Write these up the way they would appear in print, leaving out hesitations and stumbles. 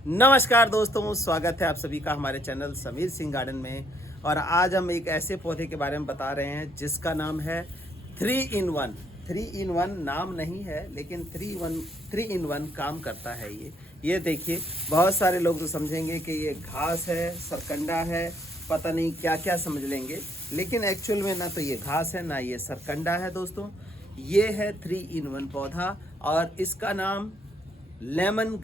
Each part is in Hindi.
नमस्कार दोस्तों, स्वागत है आप सभी का हमारे चैनल समीर सिंह गार्डन में। और आज हम एक ऐसे पौधे के बारे में बता रहे हैं जिसका नाम है 3 in 1। 3 in 1 नाम नहीं है, लेकिन 3 in 1 काम करता है। ये देखिए, बहुत सारे लोग तो समझेंगे कि ये घास है, सरकंडा है, पता नहीं क्या क्या समझ लेंगे, लेकिन एक्चुअल में ना तो ये घास है ना ये सरकंडा है। दोस्तों, ये है 3 in 1 पौधा और इसका नाम लेमन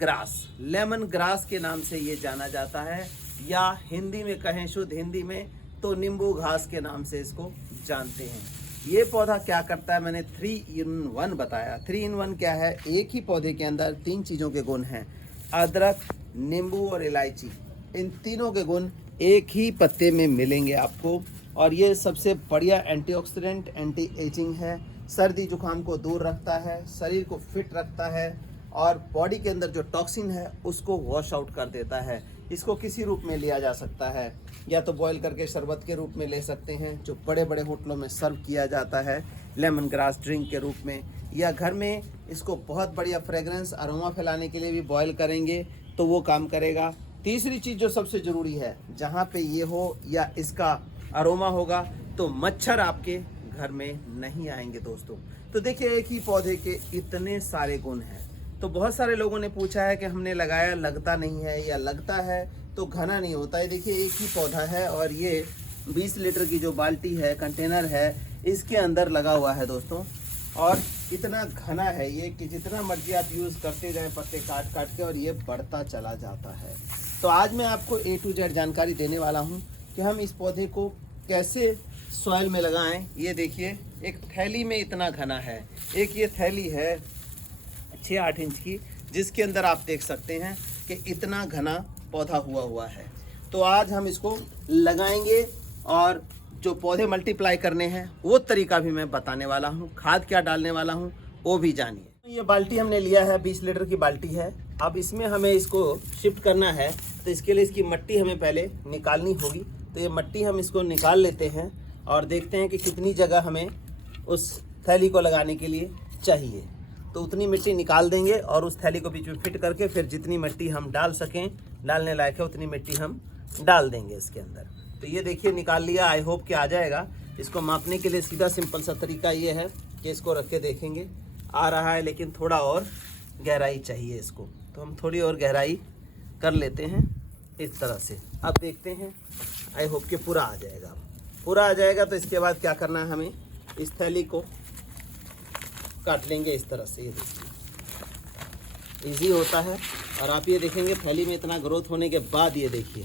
ग्रास के नाम से ये जाना जाता है, या हिंदी में कहें, शुद्ध हिंदी में तो नींबू घास के नाम से इसको जानते हैं। ये पौधा क्या करता है, मैंने 3 in 1 बताया। 3 in 1 क्या है? एक ही पौधे के अंदर 3 चीज़ों के गुण हैं, अदरक, नींबू और इलायची। इन तीनों के गुण एक ही पत्ते में मिलेंगे आपको। और ये सबसे बढ़िया एंटीऑक्सीडेंट, एंटी एजिंग है, सर्दी जुकाम को दूर रखता है, शरीर को फिट रखता है और बॉडी के अंदर जो टॉक्सिन है उसको वॉश आउट कर देता है। इसको किसी रूप में लिया जा सकता है, या तो बॉईल करके शरबत के रूप में ले सकते हैं, जो बड़े बड़े होटलों में सर्व किया जाता है लेमन ग्रास ड्रिंक के रूप में, या घर में इसको बहुत बढ़िया फ्रेगरेंस अरोमा फैलाने के लिए भी बॉईल करेंगे तो वो काम करेगा। तीसरी चीज़ जो सबसे ज़रूरी है, जहाँ पे ये हो या इसका अरोमा होगा तो मच्छर आपके घर में नहीं आएंगे। दोस्तों, तो देखिए, एक ही पौधे के इतने सारे गुण हैं। तो बहुत सारे लोगों ने पूछा है कि हमने लगाया, लगता नहीं है, या लगता है तो घना नहीं होता है। देखिए, एक ही पौधा है और ये 20 लीटर की जो बाल्टी है, कंटेनर है, इसके अंदर लगा हुआ है दोस्तों। और इतना घना है ये कि जितना मर्जी आप यूज़ करते जाएं पत्ते काट काट के, और ये बढ़ता चला जाता है। तो आज मैं आपको A to Z जानकारी देने वाला हूँ कि हम इस पौधे को कैसे सॉइल में लगाएं। ये देखिए, एक थैली में इतना घना है, एक ये थैली है 6-8 इंच की, जिसके अंदर आप देख सकते हैं कि इतना घना पौधा हुआ है। तो आज हम इसको लगाएंगे और जो पौधे मल्टीप्लाई करने हैं वो तरीका भी मैं बताने वाला हूँ, खाद क्या डालने वाला हूँ वो भी जानिए। ये बाल्टी हमने लिया है, 20 लीटर की बाल्टी है। अब इसमें हमें इसको शिफ्ट करना है, तो इसके लिए इसकी मट्टी हमें पहले निकालनी होगी। तो ये मट्टी हम इसको निकाल लेते हैं और देखते हैं कि कितनी जगह हमें उस थैली को लगाने के लिए चाहिए। तो उतनी मिट्टी निकाल देंगे और उस थैली को बीच में फिट करके फिर जितनी मिट्टी हम डाल सकें, डालने लायक है, उतनी मिट्टी हम डाल देंगे इसके अंदर। तो ये देखिए, निकाल लिया। आई होप कि आ जाएगा। इसको मापने के लिए सीधा सिंपल सा तरीका ये है कि इसको रख के देखेंगे, आ रहा है, लेकिन थोड़ा और गहराई चाहिए इसको। तो हम थोड़ी और गहराई कर लेते हैं इस तरह से। अब देखते हैं, आई होप कि पूरा आ जाएगा। पूरा आ जाएगा तो इसके बाद क्या करना है, हमें इस थैली को काट लेंगे इस तरह से। ये देखिए, ईजी होता है। और आप ये देखेंगे, थैली में इतना ग्रोथ होने के बाद ये देखिए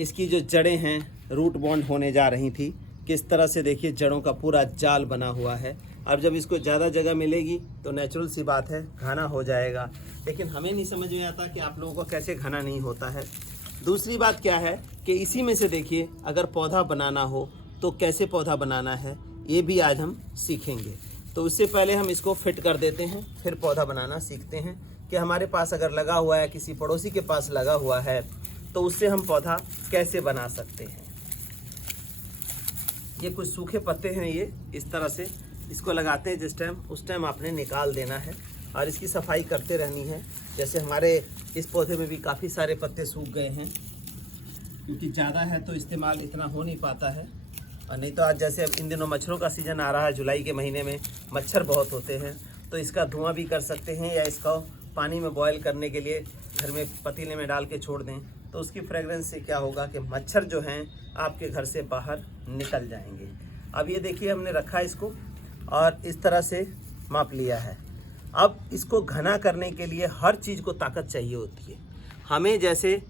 इसकी जो जड़ें हैं, रूट बॉन्ड होने जा रही थी, किस तरह से देखिए जड़ों का पूरा जाल बना हुआ है। अब जब इसको ज़्यादा जगह मिलेगी तो नेचुरल सी बात है घना हो जाएगा, लेकिन हमें नहीं समझ में आता कि आप लोगों को कैसे घना नहीं होता है। दूसरी बात क्या है कि इसी में से देखिए, अगर पौधा बनाना हो तो कैसे पौधा बनाना है ये भी आज हम सीखेंगे। तो उससे पहले हम इसको फिट कर देते हैं, फिर पौधा बनाना सीखते हैं कि हमारे पास अगर लगा हुआ है, किसी पड़ोसी के पास लगा हुआ है, तो उससे हम पौधा कैसे बना सकते हैं। ये कुछ सूखे पत्ते हैं, ये इस तरह से इसको लगाते हैं जिस टाइम, उस टाइम आपने निकाल देना है और इसकी सफाई करते रहनी है। जैसे हमारे इस पौधे में भी काफ़ी सारे पत्ते सूख गए हैं, क्योंकि ज़्यादा है तो इस्तेमाल इतना हो नहीं पाता है। और नहीं तो आज जैसे अब इन दिनों मच्छरों का सीज़न आ रहा है, जुलाई के महीने में मच्छर बहुत होते हैं, तो इसका धुआं भी कर सकते हैं, या इसका पानी में बॉयल करने के लिए घर में पतीले में डाल के छोड़ दें, तो उसकी फ्रेगरेंस से क्या होगा कि मच्छर जो हैं आपके घर से बाहर निकल जाएंगे। अब ये देखिए, हमने रखा इसको और इस तरह से माप लिया है। अब इसको घना करने के लिए हर चीज़ को ताकत चाहिए होती है। हमें जैसे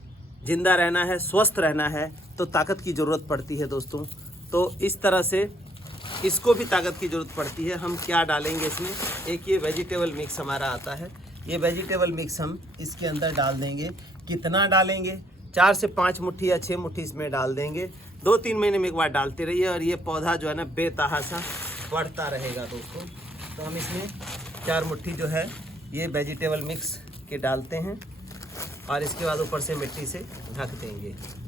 ज़िंदा रहना है, स्वस्थ रहना है, तो ताकत की ज़रूरत पड़ती है दोस्तों। तो इस तरह से इसको भी ताकत की ज़रूरत पड़ती है। हम क्या डालेंगे इसमें, एक ये वेजिटेबल मिक्स हमारा आता है, ये वेजिटेबल मिक्स हम इसके अंदर डाल देंगे। कितना डालेंगे, 4 से 5 मुट्ठी या 6 मुट्ठी इसमें डाल देंगे। 2-3 महीने में एक बार डालते रहिए और ये पौधा जो है ना बेतहाशा बढ़ता रहेगा दोस्तों। तो हम इसमें 4 मुट्ठी जो है ये वेजिटेबल मिक्स के डालते हैं और इसके बाद ऊपर से मिट्टी से ढक देंगे।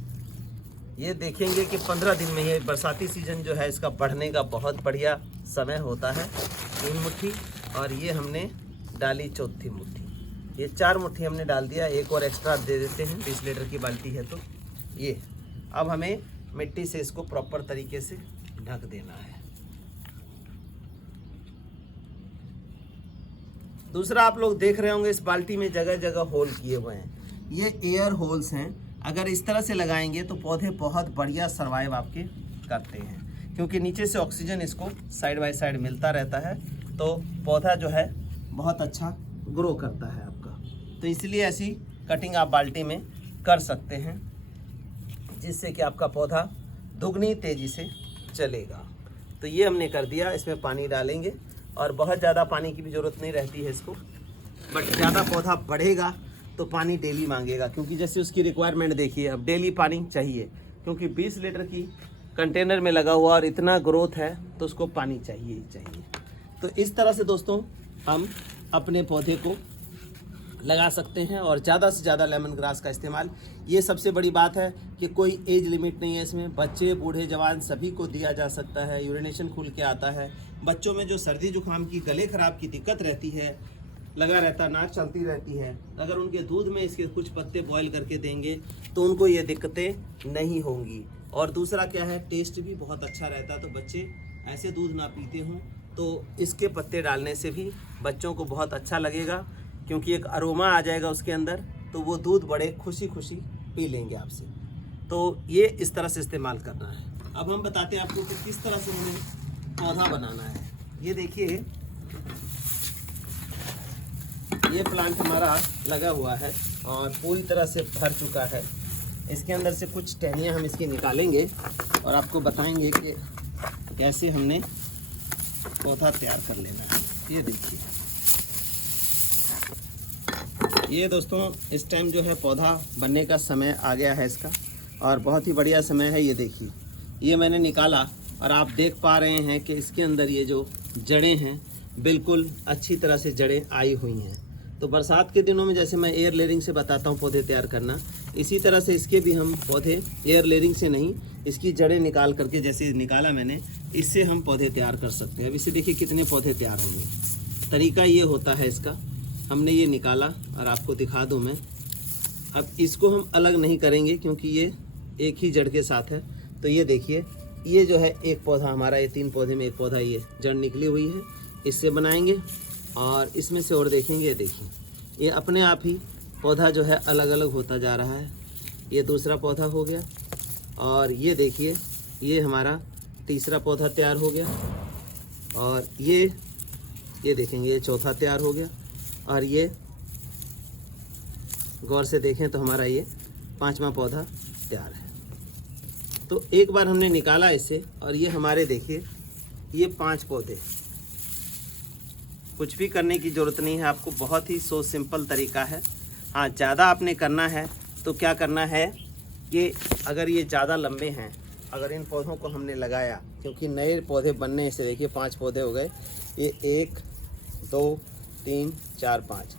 ये देखेंगे कि 15 दिन में ये बरसाती सीजन जो है इसका बढ़ने का बहुत बढ़िया समय होता है। 3 मुट्ठी और ये हमने डाली 4थी मुट्ठी। ये 4 मुट्ठी हमने डाल दिया, एक और एक्स्ट्रा दे देते हैं, 20 लीटर की बाल्टी है तो ये। अब हमें मिट्टी से इसको प्रॉपर तरीके से ढक देना है। दूसरा, आप लोग देख रहे होंगे इस बाल्टी में जगह जगह होल किए हुए हैं, ये एयर होल्स हैं। अगर इस तरह से लगाएंगे तो पौधे बहुत बढ़िया सर्वाइव आपके करते हैं, क्योंकि नीचे से ऑक्सीजन इसको साइड बाय साइड मिलता रहता है, तो पौधा जो है बहुत अच्छा ग्रो करता है आपका। तो इसलिए ऐसी कटिंग आप बाल्टी में कर सकते हैं, जिससे कि आपका पौधा दुगनी तेज़ी से चलेगा। तो ये हमने कर दिया। इसमें पानी डालेंगे और बहुत ज़्यादा पानी की भी ज़रूरत नहीं रहती है इसको, बट ज़्यादा पौधा बढ़ेगा तो पानी डेली मांगेगा, क्योंकि जैसे उसकी रिक्वायरमेंट देखिए, अब डेली पानी चाहिए, क्योंकि 20 लीटर की कंटेनर में लगा हुआ और इतना ग्रोथ है तो उसको पानी चाहिए ही चाहिए। तो इस तरह से दोस्तों हम अपने पौधे को लगा सकते हैं और ज़्यादा से ज़्यादा लेमन ग्रास का इस्तेमाल। ये सबसे बड़ी बात है कि कोई एज लिमिट नहीं है इसमें, बच्चे बूढ़े जवान सभी को दिया जा सकता है। यूरिनेशन खुल के आता है, बच्चों में जो सर्दी जुकाम की, गले खराब की दिक्कत रहती है, लगा रहता, नाक चलती रहती है, अगर उनके दूध में इसके कुछ पत्ते बॉयल करके देंगे तो उनको ये दिक्कतें नहीं होंगी। और दूसरा क्या है, टेस्ट भी बहुत अच्छा रहता है, तो बच्चे ऐसे दूध ना पीते हों तो इसके पत्ते डालने से भी बच्चों को बहुत अच्छा लगेगा, क्योंकि एक अरोमा आ जाएगा उसके अंदर, तो वो दूध बड़े खुशी खुशी पी लेंगे आपसे। तो ये इस तरह से इस्तेमाल करना है। अब हम बताते हैं आपको कि किस तरह से हमें पौधा बनाना है। ये देखिए, ये प्लांट हमारा लगा हुआ है और पूरी तरह से भर चुका है। इसके अंदर से कुछ टहनियाँ हम इसकी निकालेंगे और आपको बताएंगे कि कैसे हमने पौधा तैयार कर लेना है। ये देखिए, ये दोस्तों इस टाइम जो है पौधा बनने का समय आ गया है इसका, और बहुत ही बढ़िया समय है। ये देखिए, ये मैंने निकाला और आप देख पा रहे हैं कि इसके अंदर ये जो जड़ें हैं बिल्कुल अच्छी तरह से जड़ें आई हुई हैं। तो बरसात के दिनों में जैसे मैं एयर लेयरिंग से बताता हूँ पौधे तैयार करना, इसी तरह से इसके भी हम पौधे एयर लेयरिंग से नहीं, इसकी जड़ें निकाल करके, जैसे निकाला मैंने, इससे हम पौधे तैयार कर सकते हैं। अब इसे देखिए कितने पौधे तैयार होंगे। तरीका ये होता है इसका, हमने ये निकाला और आपको दिखा दूँ मैं। अब इसको हम अलग नहीं करेंगे क्योंकि ये एक ही जड़ के साथ है। तो ये देखिए, ये जो है एक पौधा हमारा, ये 3 पौधे में एक पौधा ये जड़ निकली हुई है, इससे बनाएंगे। और इसमें से और देखेंगे, ये देखिए, ये अपने आप ही पौधा जो है अलग अलग होता जा रहा है। ये दूसरा पौधा हो गया, और ये देखिए, ये हमारा तीसरा पौधा तैयार हो गया, और ये देखेंगे, ये चौथा तैयार हो गया, और ये गौर से देखें तो हमारा ये 5वां पौधा तैयार है। तो एक बार हमने निकाला इसे, और ये हमारे देखिए ये 5 पौधे। कुछ भी करने की ज़रूरत नहीं है आपको, बहुत ही सो सिंपल तरीका है। हाँ, ज़्यादा आपने करना है तो क्या करना है कि अगर ये ज़्यादा लंबे हैं, अगर इन पौधों को हमने लगाया, क्योंकि नए पौधे बनने से देखिए 5 पौधे हो गए, ये 1 2 3 4 5।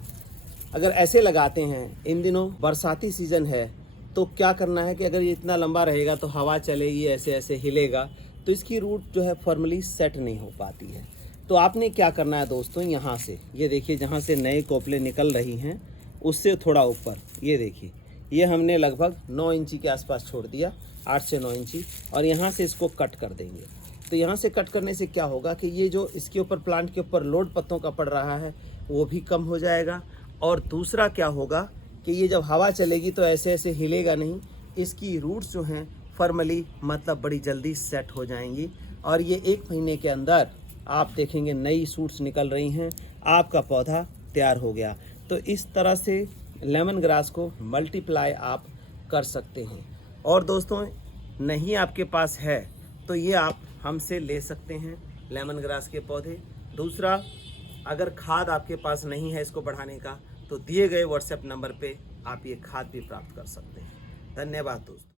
अगर ऐसे लगाते हैं, इन दिनों बरसाती सीज़न है, तो क्या करना है कि अगर ये इतना लंबा रहेगा तो हवा चलेगी, ऐसे ऐसे हिलेगा, तो इसकी रूट जो है फॉर्मली सेट नहीं हो पाती है। तो आपने क्या करना है दोस्तों, यहाँ से ये देखिए, जहाँ से नए कोपले निकल रही हैं उससे थोड़ा ऊपर, ये देखिए, ये हमने लगभग 9 इंची के आसपास छोड़ दिया, 8 से 9 इंची, और यहाँ से इसको कट कर देंगे। तो यहाँ से कट करने से क्या होगा कि ये जो इसके ऊपर, प्लांट के ऊपर लोड पत्तों का पड़ रहा है वो भी कम हो जाएगा। और दूसरा क्या होगा कि ये जब हवा चलेगी तो ऐसे ऐसे हिलेगा नहीं, इसकी रूट्स जो हैं फॉर्मली मतलब बड़ी जल्दी सेट हो जाएंगी, और ये 1 महीने के अंदर आप देखेंगे नई शूट्स निकल रही हैं, आपका पौधा तैयार हो गया। तो इस तरह से लेमन ग्रास को मल्टीप्लाई आप कर सकते हैं। और दोस्तों, नहीं आपके पास है तो ये आप हमसे ले सकते हैं लेमन ग्रास के पौधे। दूसरा, अगर खाद आपके पास नहीं है इसको बढ़ाने का, तो दिए गए व्हाट्सएप नंबर पे आप ये खाद भी प्राप्त कर सकते हैं। धन्यवाद दोस्तों।